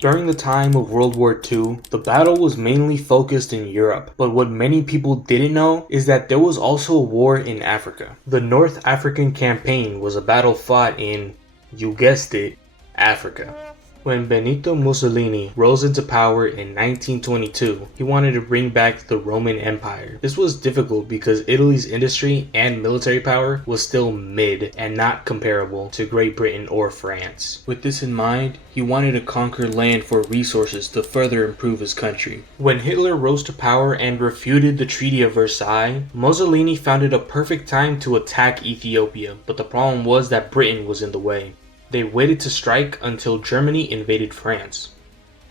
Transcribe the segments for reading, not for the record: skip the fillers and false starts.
During the time of World War II, the battle was mainly focused in Europe, but what many people didn't know is that there was also a war in Africa. The North African Campaign was a battle fought in, you guessed it, Africa. When Benito Mussolini rose into power in 1922, he wanted to bring back the Roman Empire. This was difficult because Italy's industry and military power was still mid and not comparable to Great Britain or France. With this in mind, he wanted to conquer land for resources to further improve his country. When Hitler rose to power and refuted the Treaty of Versailles, Mussolini found it a perfect time to attack Ethiopia, but the problem was that Britain was in the way. They waited to strike until Germany invaded France.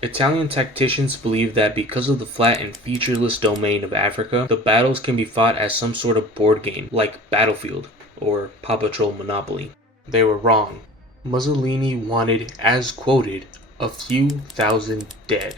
Italian tacticians believe that because of the flat and featureless domain of Africa, the battles can be fought as some sort of board game, like Battlefield or Paw Patrol Monopoly. They were wrong. Mussolini wanted, as quoted, a few thousand dead.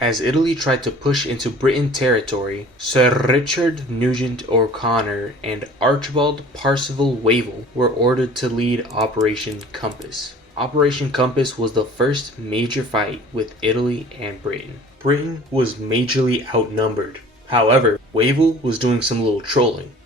As Italy tried to push into Britain territory, Sir Richard Nugent O'Connor and Archibald Percival Wavell were ordered to lead Operation Compass. Operation Compass was the first major fight with Italy and Britain. Britain was majorly outnumbered. However, Wavell was doing some little trolling.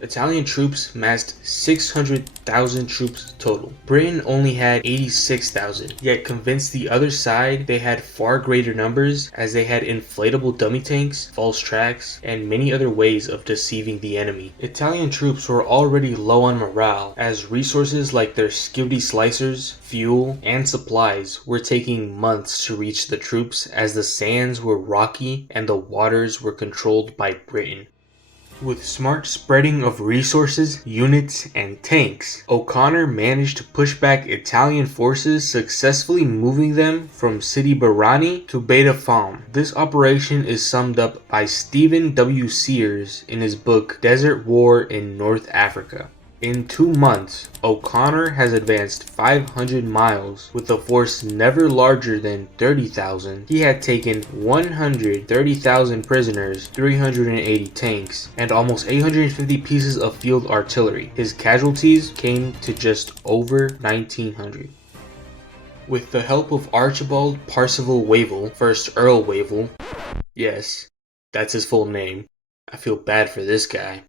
Italian troops massed 600,000 troops total. Britain only had 86,000, yet convinced the other side they had far greater numbers as they had inflatable dummy tanks, false tracks, and many other ways of deceiving the enemy. Italian troops were already low on morale as resources like their skivvy slicers, fuel, and supplies were taking months to reach the troops as the sands were rocky and the waters were controlled by Britain. With smart spreading of resources, units, and tanks, O'Connor managed to push back Italian forces, successfully moving them from Sidi Barrani to Beta Fahm. This operation is summed up by Stephen W. Sears in his book Desert War in North Africa. In 2 months, O'Connor has advanced 500 miles with a force never larger than 30,000. He had taken 130,000 prisoners, 380 tanks, and almost 850 pieces of field artillery. His casualties came to just over 1,900. With the help of Archibald Percival Wavell, first Earl Wavell, yes, that's his full name. I feel bad for this guy.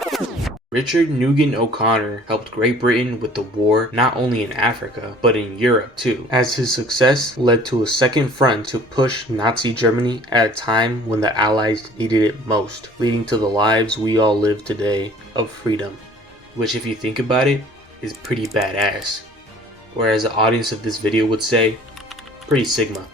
Richard Nugent O'Connor helped Great Britain with the war not only in Africa, but in Europe too, as his success led to a second front to push Nazi Germany at a time when the Allies needed it most, leading to the lives we all live today of freedom, which if you think about it, is pretty badass. Or as the audience of this video would say, pretty Sigma.